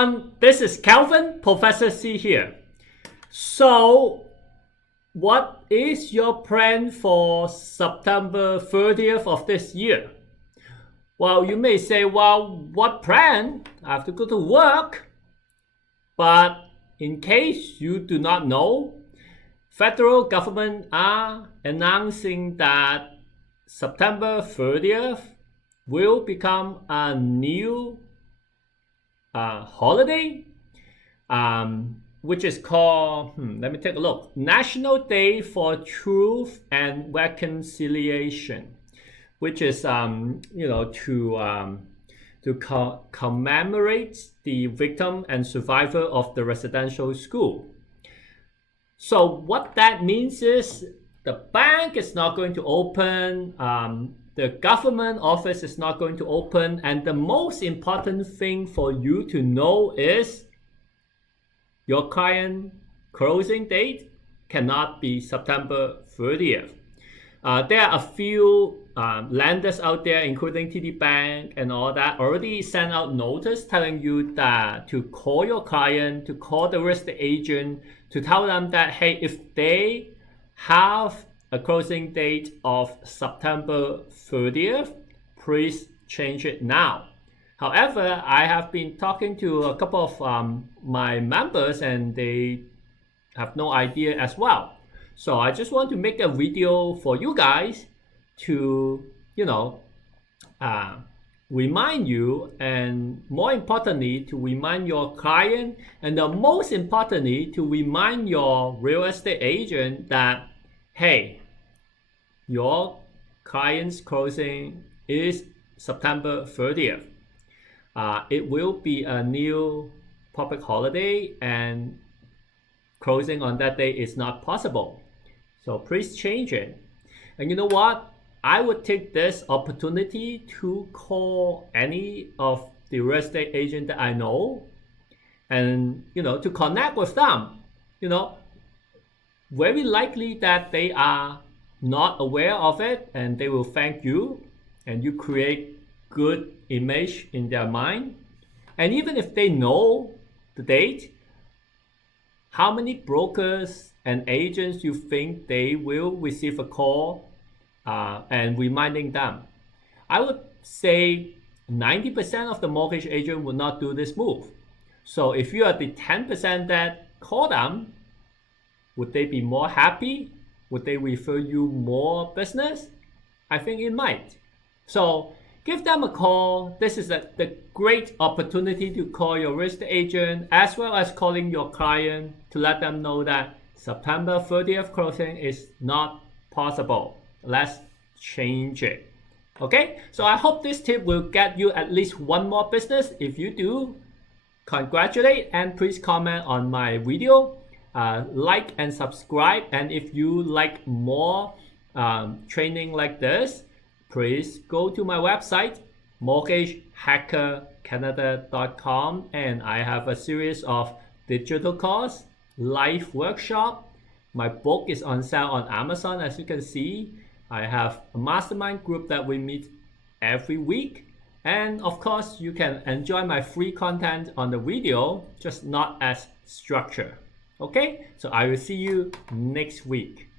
everyone, this is Calvin, Professor C here. So, what is your plan for September 30th of this year? Well, you may say, well, what plan? I have to go to work. But in case you do not know, federal government are announcing that September 30th will become a new holiday, which is called, let me take a look, National Day for Truth and Reconciliation, which is, to commemorate the victim and survivor of the residential school. So what that means is the bank is not going to open, the government office is not going to open, and the most important thing for you to know is your client closing date cannot be September 30th. There are a few lenders out there, including TD Bank and all that, already sent out notice telling you that to call your client, to call the real estate agent, to tell them that, hey, if they have a closing date of September 30th, please change it now. However, I have been talking to a couple of my members and they have no idea as well. So I just want to make a video for you guys to, remind you, and more importantly, to remind your client, and the most importantly, to remind your real estate agent that, hey, your client's closing is September 30th. It will be a new public holiday and closing on that day is not possible. So please change it. And you know what? I would take this opportunity to call any of the real estate agent that I know and, to connect with them. Very likely that they are not aware of it and they will thank you and you create good image in their mind. And even if they know the date, how many brokers and agents you think they will receive a call and reminding them? I would say 90% of the mortgage agent would not do this move. So if you are the 10% that call them, would they be more happy? Would they refer you more business? I think it might. So give them a call. This is the great opportunity to call your real estate agent as well as calling your client to let them know that September 30th closing is not possible. Let's change it. Okay, so I hope this tip will get you at least one more business. If you do, congratulate and please comment on my video. Like and subscribe, and if you like more training like this, please go to my website mortgagehackercanada.com, and I have a series of digital course, live workshop. My book is on sale on Amazon, as you can see. I have a mastermind group that we meet every week, and of course you can enjoy my free content on the video, just not as structured. Okay, so I will see you next week.